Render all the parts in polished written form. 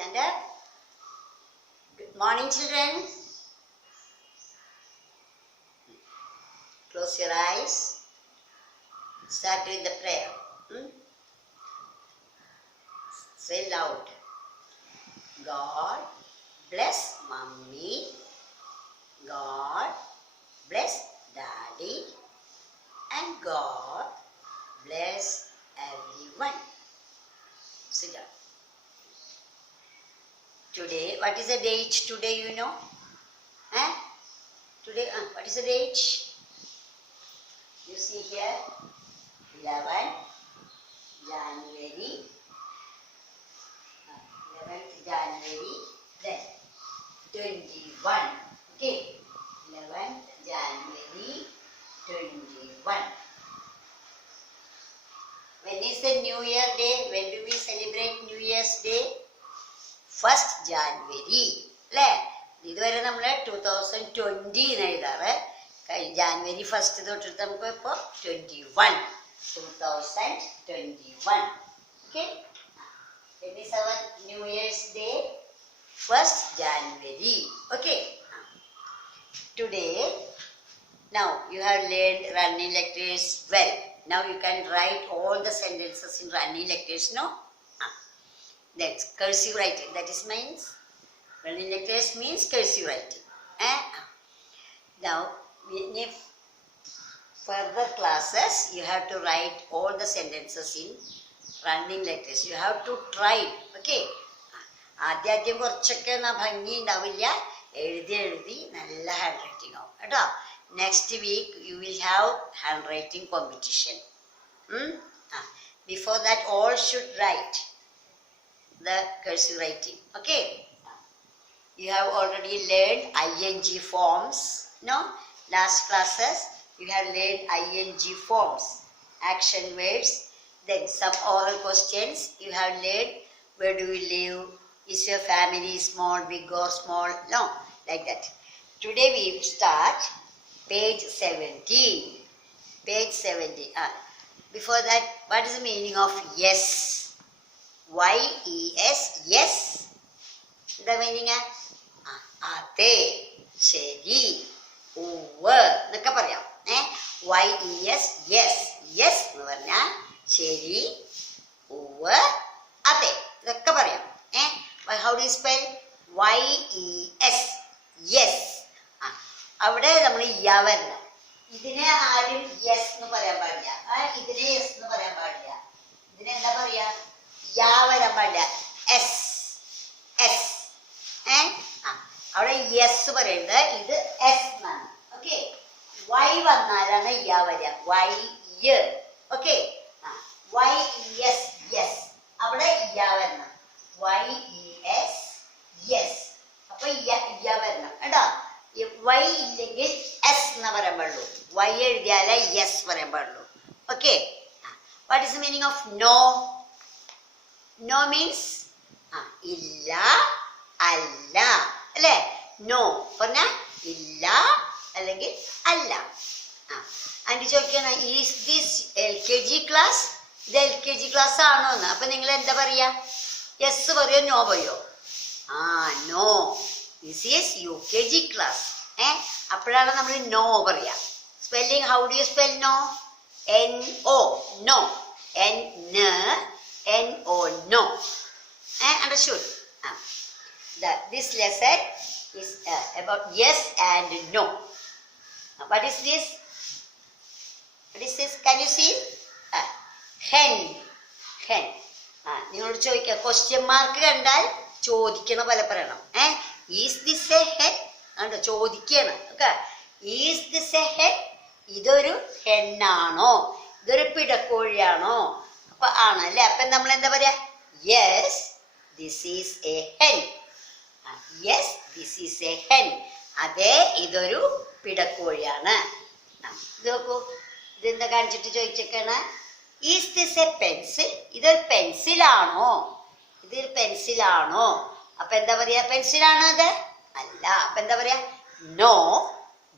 Stand up. Good morning, children. Close your eyes. Start with the prayer. Say loud. God bless Mummy. God bless Daddy. And God bless everyone. Sit down. Today, what is the date today, you know? Today, what is the date? You see here, 11 January, 11th January, then 21, okay? 11th January, 21. When is the New Year day? When do we celebrate New Year's Day? 1st January. അല്ലേ? ഇതുവരെ നമ്മൾ 2020 എന്ന് എഴുതാറ്. ജാനുവരി 1 തൊട്ടിട്ട് നമുക്ക് ഇപ്പോൾ 2021. Okay? When is our New Year's Day? 1st January. Okay? Today, now you have learned running letters well. Now you can write all the sentences in running letters, no? That's cursive writing. That is means running letters means cursive writing. Now, in further classes, you have to write all the sentences in running letters. You have to try. Okay? ആദ്യം കുറച്ചൊക്കെ ഭംഗി ഉണ്ടാവില്ല, എഴുതി നല്ല hand writing ആവും കേട്ടോ. Next week you will have handwriting competition. Before that all should write the cursive writing. Okay? You have already learned ing forms. No? Last classes, you have learned ing forms, action words. Then some oral questions. You have learned where do you live? Is your family small, big or small? No, like that. Today we start page 17. Page 17. Before that, what is the meaning of yes? YES, yes. The meaning is അതെ, ശരി, ഉവ്വ് എന്നൊക്കെ പറയാം. YES, yes. Yes എന്ന് പറഞ്ഞാൽ ശരി, ഉവ്വ്, അതെ ഇതൊക്കെ പറയാം. How do you spell YES? Yes. അവിടെ നമ്മൾ യ വരണം. ഇതിനെ ആരും യെസ് എന്ന് പറയാൻ പാടില്ല, ഇതിനെ യെസ് എന്ന് പറയാൻ പാടില്ല. ഇതിനെ എന്താ പറയാ? യാ വരാൻ പാടില്ല, എസ് എസ്. അവിടെ യെസ് പറയരുത്, ഇത് എസ് എന്നാണ്. ഓക്കെ? വൈ വന്നാലാണ് യാ വരിക, വൈ യ. ഓക്കെ? വൈ എസ് യെസ്, അവിടെ യാ വരണം. വൈ എസ് യെസ്, അപ്പൊ യ വരണം കേട്ടോ. വൈ ഇല്ലെങ്കിൽ എസ് എന്ന് പറയാൻ പാടുള്ളൂ, വൈ എഴുതിയാലേ യെസ് പറയാൻ പാടുള്ളൂ. Okay? What is the meaning of no? No means ഇല്ല, അല്ല, അല്ലേ? നോ പറഞ്ഞ ഇല്ല അല്ലെങ്കിൽ അല്ല. ആൻറ്റി ചോദിക്കണം, ഈസ് ദിസ് LKG ക്ലാസ്? ഇത് LKG ക്ലാസ് ആണോ എന്ന്. അപ്പൊ നിങ്ങൾ എന്താ പറയാ? യെസ് പറയോ നോ പറയോ? No, this is UKG class. അപ്പോഴാണ് നമ്മൾ നോ പറയാ. Spelling, how do you spell no? NO, no. NO, no. Understood? This lesson is about yes and no. What is this? What is this? Can you see? Hen. Hen. നിങ്ങളോട് ചോദിക്കുക, question mark കണ്ടാൽ ചോദിക്കണ പോലെ പറയണം. Is this A hen? കണ്ടോ, ചോദിക്കണം. Okay? Is this A hen? ഇതൊരു ഹെന്നാണോ? ഇതൊരു പിടക്കോഴിയാണോ? ആണല്ലേ. അപ്പൊ നമ്മൾ എന്താ പറയാ? Yes this is A hen. Yes this is A hen. അതെ, ഇതൊരു പിടക്കോഴിയാണ്. ഇത് നോക്കൂ, ഇതെന്താ കാണിച്ചിട്ട് ചോദിച്ചേക്കാണ്, ഈസ് ദിസ് എ പെൻസിൽ? ഇതൊരു പെൻസിലാണോ? ഇതൊരു പെൻസിലാണോ? അപ്പൊ എന്താ പറയാ? പെൻസിലാണോ അത്? അല്ല. അപ്പൊ എന്താ പറയാ? No,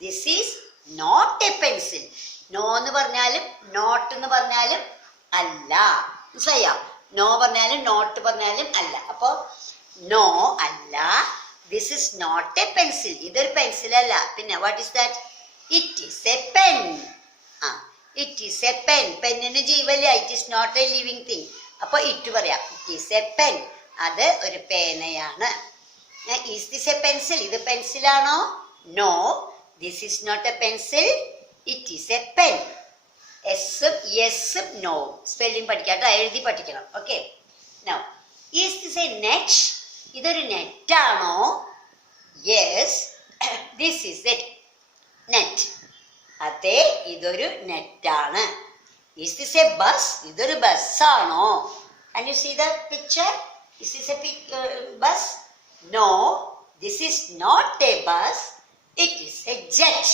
this is not a pencil. No എന്ന് പറഞ്ഞാലും നോട്ട് എന്ന് പറഞ്ഞാലും അല്ല. മനസ്സിലായോ? നോ പറഞ്ഞാലും നോട്ട് പറഞ്ഞാലും അല്ല. അപ്പോൾ നോ അല്ല. This is not a pencil. ഇതൊരു പെൻസിൽ അല്ല. പിന്നെ what is that? It is a pen. ആ, ഇറ്റ് ഈസ് എ പെൻ. പെന്നിന് ജീവല്ല. It is not a living thing. അപ്പൊ ഇറ്റ് പറയാം. It is a pen. അത് ഒരു പേനയാണ്. Is this a pencil? ഇത് പെൻസിലാണോ? No, this is not a pencil. It is a pen. എസും യെസും നോ സ്പെല്ലിംഗ് പഠിക്കാം കേട്ടോ. എഴുതി പഠിക്കണം. Okay. Now is this a net? ഇതൊരു നെറ്റാണോ? Yes, this is a net. അതെ, ഇതൊരു നെറ്റാണ്. Is this a bus? ഇതൊരു ബസ്സാണോ? Can you see the picture? Is this a bus? No, this is not a bus. It is a jet.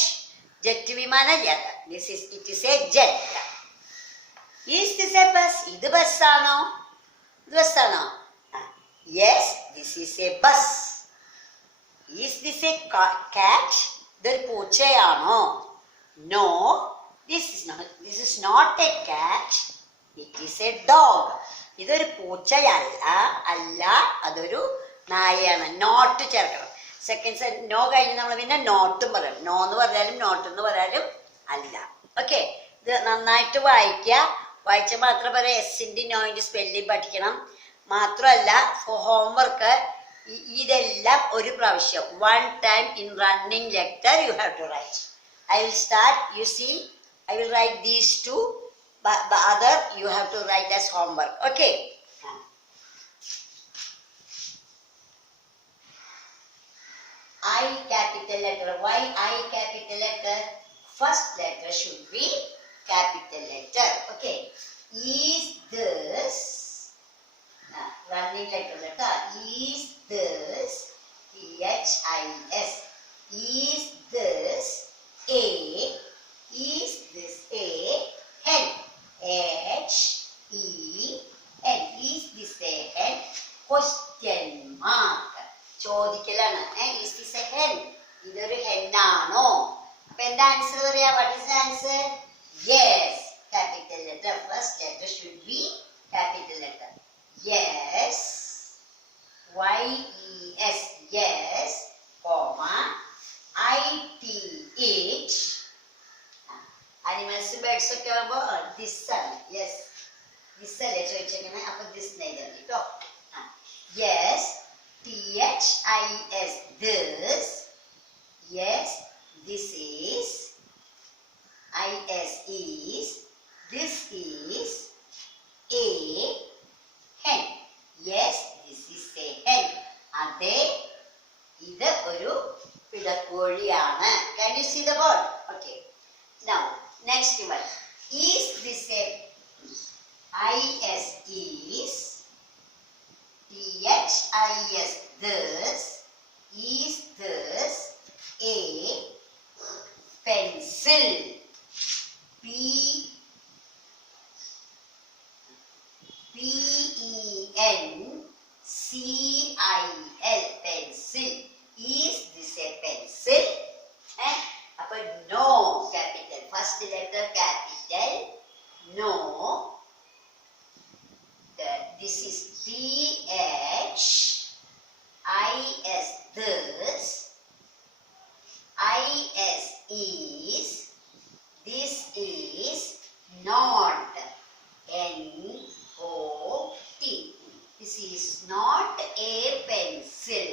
Jet വിമാനമല്ല. It is a jet. Is this a bus? ഇത് ബസ്സാണോ? ഇത് ബസ്സാണോ? Yes, this is a bus. Is this a cat? ഇതൊരു പൂച്ചയാണോ? No, this is not a cat. It is a dog. ഇതൊരു പൂച്ചയല്ല. അല്ല, അതൊരു നായയാണ്. Not ചേർക്കണം. Second no കഴിഞ്ഞ് നമ്മൾ പിന്നെ നോട്ടും പറയണം. നോ എന്ന് പറഞ്ഞാലും നോട്ട് എന്ന് പറഞ്ഞാലും അല്ല. ഓക്കെ. ഇത് നന്നായിട്ട് വായിക്കുക. വായിച്ചാൽ മാത്രം പറയാം. എസിൻ്റെ നോയിൻ്റെ സ്പെല്ലിംഗ് പഠിക്കണം. മാത്രമല്ല ഹോംവർക്ക് ഇതെല്ലാം ഒരു പ്രാവശ്യം 1 time in running lecture you have to write. I will start. You see, I will write these two. But the other you have to write as homework. Okay. I capital letter. Why I capital letter? First letter should be capital letter. Okay. Is this running letter? Is this T-H-I-S? Is this a? Is this a hen? H-E-N. Is this a hen? Question mark. ചോദിക്കലാണ്. Is this a hen? ഇതൊരു ഹെന്നാണോ? അപ്പൊ എന്താ answer പറയാ? What is the answer? Yes, capital letter. First letter should be capital letter. Yes, Y-E-S, yes, comma, I-T, it. Animals, birds ഒക്കെ ആകുമ്പോൾ this ആണ്. Yes, this അല്ലേ ചോദിച്ചേക്കണേ. അപ്പൊ this നെയ്തൽ കേട്ടോ. Yes, T-H-I-S, this. Yes, this is. I-S is. This is a hen. Yes, this is a hen. അതെ, ഇത് ഒരു പിടക്കോഴിയാണ്. Can you see the word? Okay. Now, next one. Is this a? I-S is. T-H-I-S, this. Is this a pencil? P-E-N-C-I-L, pencil. Is this a pencil? Appo no, capital. First letter capital. No. This is T-H-I-S, this. I-S is. This is not. N-O-T. This is not a pencil.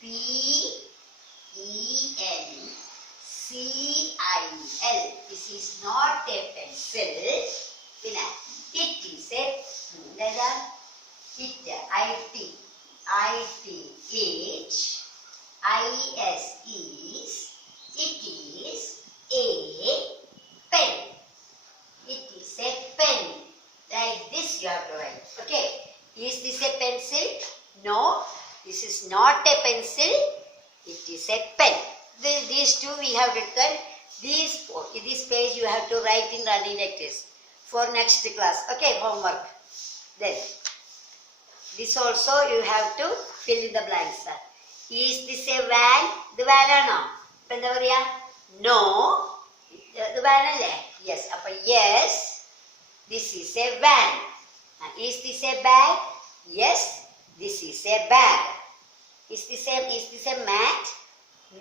P-E-N-C-I-L. This is not a pencil. It is a letter. It. I-T. I-T. H. I-S is. It is a pen. It is a pen. Like this you have to write. Okay. Is this a pencil? No. This is not a pencil. It is a pen. These two we have written. This page you have to write in running like this for next class. Okay, homework. Then this also you have to fill in the blanks. Is this a van? The van ആണോ? ഇപ്പൊ എന്താ പറയാ? No. The van അല്ലേ? Yes. അപ്പൊ yes, this is a van. Is this a bag? Yes, This is a bag. Is this a mat?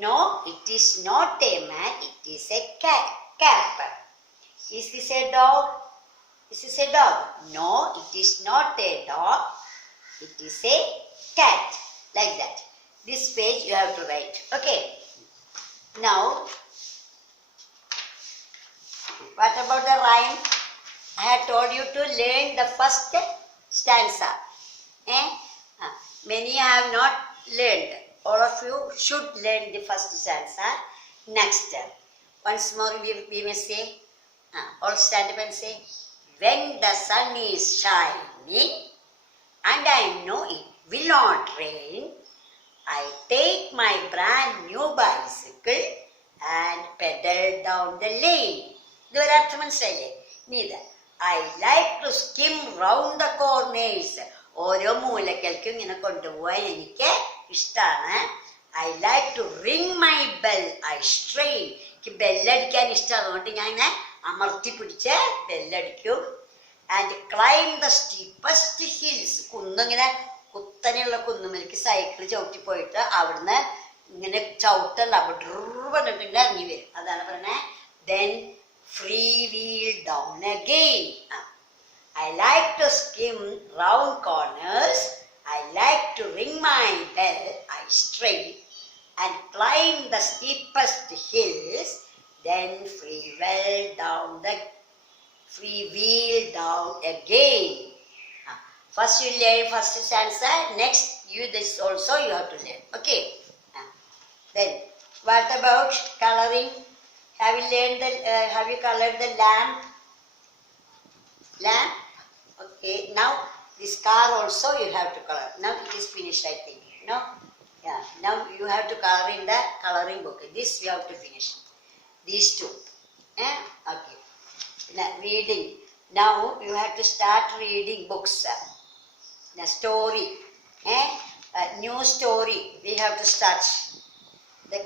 No, it is not a mat. It is a cap. Is this a dog? Is this a dog? No, it is not a dog. It is a cat. Like that. This page you have to write. Okay. Now, what about the rhyme? I had told you to learn the first stanza. Many have not learned. All of you should learn the first stanza. Next, once more we may say, all stand up and say, when the sun is shining and I know it will not rain, I take my brand new bicycle and pedal down the lane. This is the I like to skim round the corners. ഓരോ മൂലക്കൽക്കും ഇങ്ങനെ കൊണ്ടുപോകാൻ എനിക്ക് ഇഷ്ടമാണ്. I like to ring my bell. I strain. എനിക്ക് ബെല്ലടിക്കാൻ ഇഷ്ടമാണ്. അതുകൊണ്ട് ഞാൻ ഇങ്ങനെ അമർത്തി പിടിച്ച് ബെല്ലടിക്കും. And climb the steepest hills. കുന്നിങ്ങനെ കുത്തനെയുള്ള കുന്നുമേലേക്ക് സൈക്കിൾ ചവിട്ടി പോയിട്ട് അവിടുന്ന് ഇങ്ങനെ ചവിട്ടല്ല പറഞ്ഞിട്ട് ഇറങ്ങി വരും. അതാണ് പറയുന്നത്. Then free wheel down again. I like to skim round corners. I like to ring my bell. I strain and climb the steepest hills. Then free wheel down again. First you learn first stanza. Next this also you have to learn. Okay. Then what about coloring? Have you colored the lamp? Lamp. Okay. Now this car also you have to color. Now it is finished, I think. No. Yeah. Now you have to color in the coloring book. This you have to finish. These two. Okay. Now reading. Now you have to start reading books. The story. New story. We have to start. The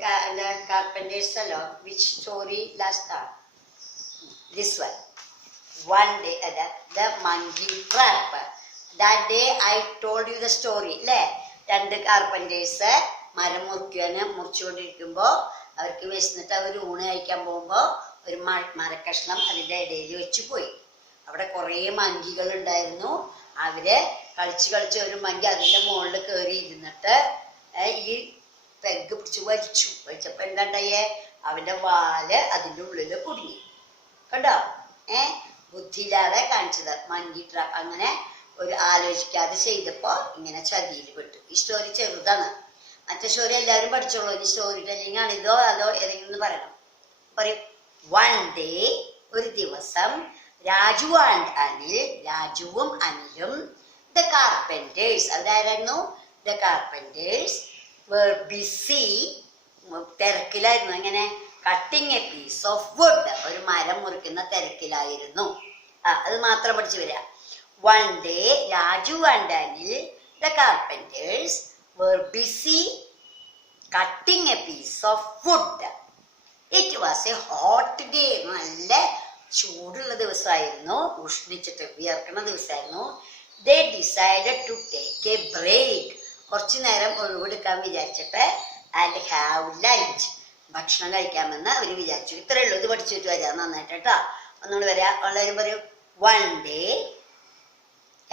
Carpenter's Law. Which story last time? This one. One day, the monkey trap. That day I told you the story. രണ്ട് carpenter's മരം മുറിച്ചുകൊണ്ടിരിക്കുമ്പോൾ അവർക്ക് വിശന്നിട്ട് അവർ ഊണ് കഴിക്കാൻ പോകുമ്പോൾ ഒരു മരക്കഷ്ണം അതിൻ്റെ ഇടയിൽ വെച്ച് പോയി. അവിടെ കുറേ മങ്കികൾ ഉണ്ടായിരുന്നു. അവര് കളിച്ച് ഒരു മങ്കി അതിൻ്റെ മുകളിൽ കയറി ഇരുന്നിട്ട് ഈ പെഗ് പിടിച്ച് വലിച്ചപ്പോൾ എന്താണ്ടായേ, അവൻ്റെ വാല് അതിൻ്റെ ഉള്ളിൽ കുടുങ്ങി. കണ്ടോ? ബുദ്ധിയില്ലാതെ കാണിച്ചത് മങ്കി ട്രാപ്പ്. അങ്ങനെ ഒരു ആലോചിക്കാതെ ചെയ്തപ്പോൾ ഇങ്ങനെ ചതിയിൽ പെട്ടു. ഈ സ്റ്റോറി ചെറുതാണ്. മറ്റേ സ്റ്റോറി എല്ലാവരും പഠിച്ചോളൂ. ഇനി സ്റ്റോറി ടെല്ലിംഗ് ആണ് ഇതോ അതോ ഏതെങ്കിലും പറയണം. പറയും. വൺ ഡേ, ഒരു ദിവസം, രാജുവും അനിലും ദ കാർപ്പൻറ്റേഴ്സ്, അവരായിരുന്നു ദ കാർപ്പൻറ്റേഴ്സ്, were busy, തിരക്കിലായിരുന്നു. എങ്ങനെ? Cutting a piece of wood, ഒരു മരം മുറിക്കുന്ന തിരക്കിലായിരുന്നു. അത് മാത്രം പഠിച്ചു വരിക. One day, Raju and Anil the carpenters were busy cutting a piece of wood. It was a hot day. നല്ല ചൂടുള്ള ദിവസമായിരുന്നു, ഉഷ്ണിച്ചിട്ട് വിയർക്കുന്ന ദിവസമായിരുന്നു. They decided to take a break. കുറച്ചു നേരം ഒഴിവെടുക്കാൻ വിചാരിച്ചിട്ട് ആൻഡ് ഹാവ് ലഞ്ച്, ഭക്ഷണം കഴിക്കാമെന്ന് അവർ വിചാരിച്ചു. ഇത്രയേ ഉള്ളൂ. ഇത് പഠിച്ചിട്ട് വരാം നന്നായിട്ട് കേട്ടോ. ഒന്നുകൂടി വരാം. എല്ലാവരും പറയും. One day,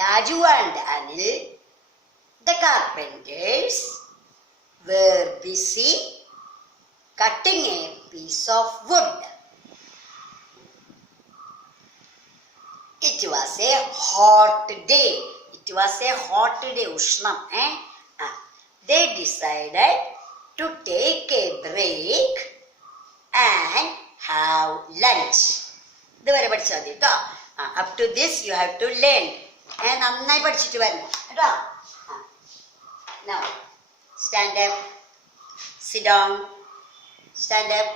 Raju and Anil the carpenters were busy cutting a piece of wood. It was a hot day. It was a hot day. Ushnam. They decided to take a break and have lunch. ഇതുവരെ പഠിച്ചാൽ മതി കേട്ടോ. Up to this you have to learn. നന്നായി പഠിച്ചിട്ട് വരണം കേട്ടോ. Now, stand up, sit down, stand up.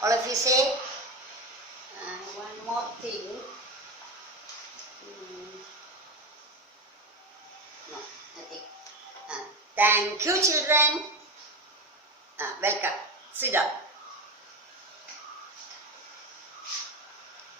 All of you say, one more thing. No, nothing. Thank you, children. Welcome. Sit down.